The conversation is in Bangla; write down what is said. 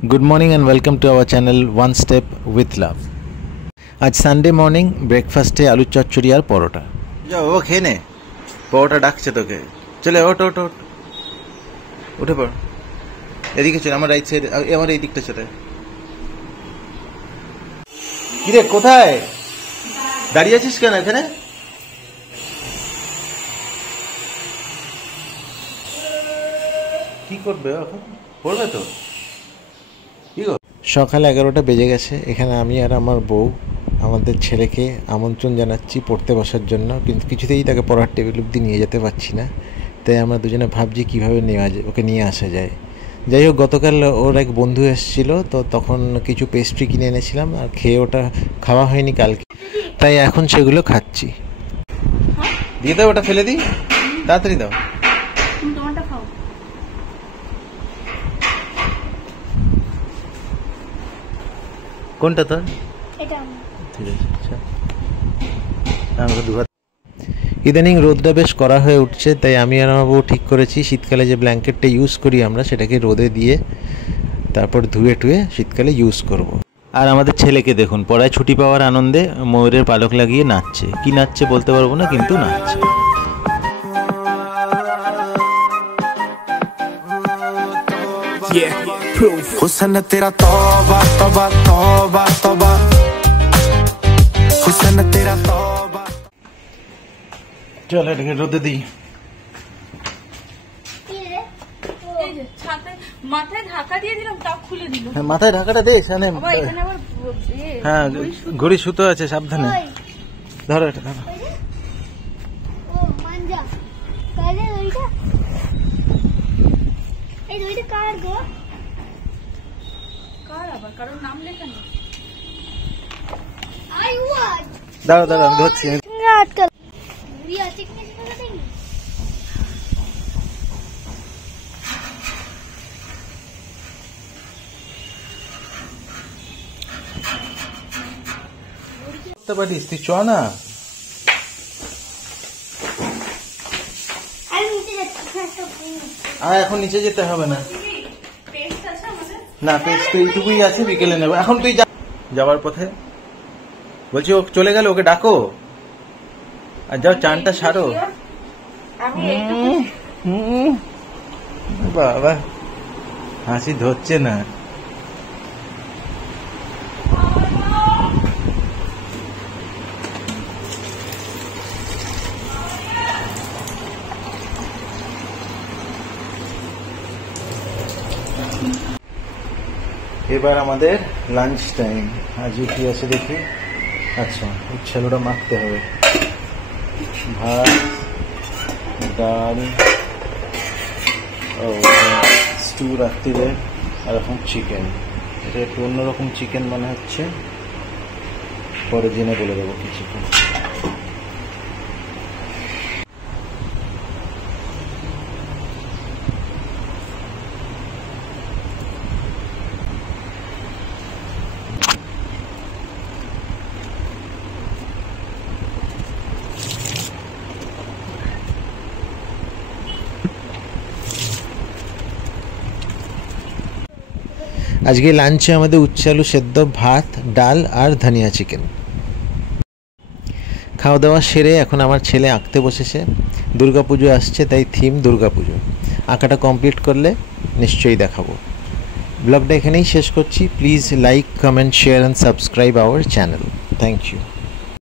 Good morning and welcome to our channel One Step with Love. आज Sunday morning breakfast आलू चच्चड़ी और परोटा। जाओ वो खेने परोटा डाकছে তোকে চলে ওঠ ওঠ ওঠ উঠে পড় এদিকে চলে আমার রাইট সাইড আমার এই দিকটা চলে কি রে কোথায় দাঁড়িয়ে আছিস কেন এখানে কি করবে এখন পড়বে তো সকাল 11টা বেজে গেছে এখানে আমি আর আমার বউ আমাদের ছেলেকে আমন্ত্রণ জানাচ্ছি পড়তে বসার জন্য কিন্তু কিছুতেই তাকে পড়ার টেবিল অবধি নিয়ে যেতে পারছি না তাই আমরা দুজনে ভাবছি কীভাবে ওকে নিয়ে আসা যায় যাই হোক গতকাল ওর এক বন্ধু এসেছিলো তো তখন কিছু পেস্ট্রি কিনে এনেছিলাম আর খেয়ে ওটা খাওয়া হয়নি কালকে তাই এখন সেগুলো খাচ্ছি দিয়ে দাও ওটা ফেলে দিই তাড়াতাড়ি দাও কোনটা তোর এটা ঠিক আছে আচ্ছা আমরা দুবার ইদানিং রোদটা বেশ কড়া হয়ে উঠছে তাই আমি আর আমার বউ ঠিক করেছি শীতকালে যে ব্ল্যাঙ্কেটটা ইউজ করি আমরা সেটাকে রোদে দিয়ে তারপর ধুয়ে টুয়ে শীতকালে ইউজ করব আর আমাদের ছেলেকে দেখুন পড়ায় ছুটি পাওয়ার আনন্দে ময়ূরের পালক লাগিয়ে নাচছে কি নাচছে বলতে পারবো না কিন্তু নাচছে हुस्न तेरा तौबा तौबा तौबा तौबा हुस्न तेरा तौबा चल এটাকে রোদে দিই মাথায় ঢাকা দিয়ে দিলাম তাও খুলে দিল হ্যাঁ মাথায় ঢাকাটা দে এখানে হ্যাঁ ঘড়ি সুতো আছে সাবধানে ধরো এটা ধরো ও মানজা কালে ওইটা এই দুইটা কার গো কারণ নাম লেখা নেই আই ওয়াজ দাঁড়া দাঁড়া ধরছি আজকাল রিয়া চিকনে চিকনে দেই করতে পারিস তুই চ না আমি নিচে যাচ্ছি আর এখন নিচে যেতে হবে না না পেস্ট তো এইটুকুই আছে বিকেলে নেবো এখন তুই যাওয়ার পথে বলছি ও চলে গেল ওকে ডাকো আর যাও চানটা সারো বাবা হাসি ধরছে না এবার আমাদের লাঞ্চ টাইম আজকে কি আছে দেখি আচ্ছা উচ্ছেলোটা মাখতে হবে ভাত ডাল স্টু রাত্রিরে আর এখন চিকেন এটা একটু অন্যরকম চিকেন মনে হচ্ছে পরে জেনে বলে দেবো কি চিকেন আজকে লাঞ্চে আমাদের উচ্ছে আলু সেদ্ধ ভাত ডাল আর ধনিয়া চিকেন খাওয়া দাওয়া সেরে এখন আমার ছেলে আঁকতে বসেছে দুর্গাপুজো আসছে তাই থিম দুর্গাপুজো আঁকাটা কমপ্লিট করলে নিশ্চয়ই দেখাবো ব্লগটা এখানেই শেষ করছি please like comment share and subscribe our channel thank you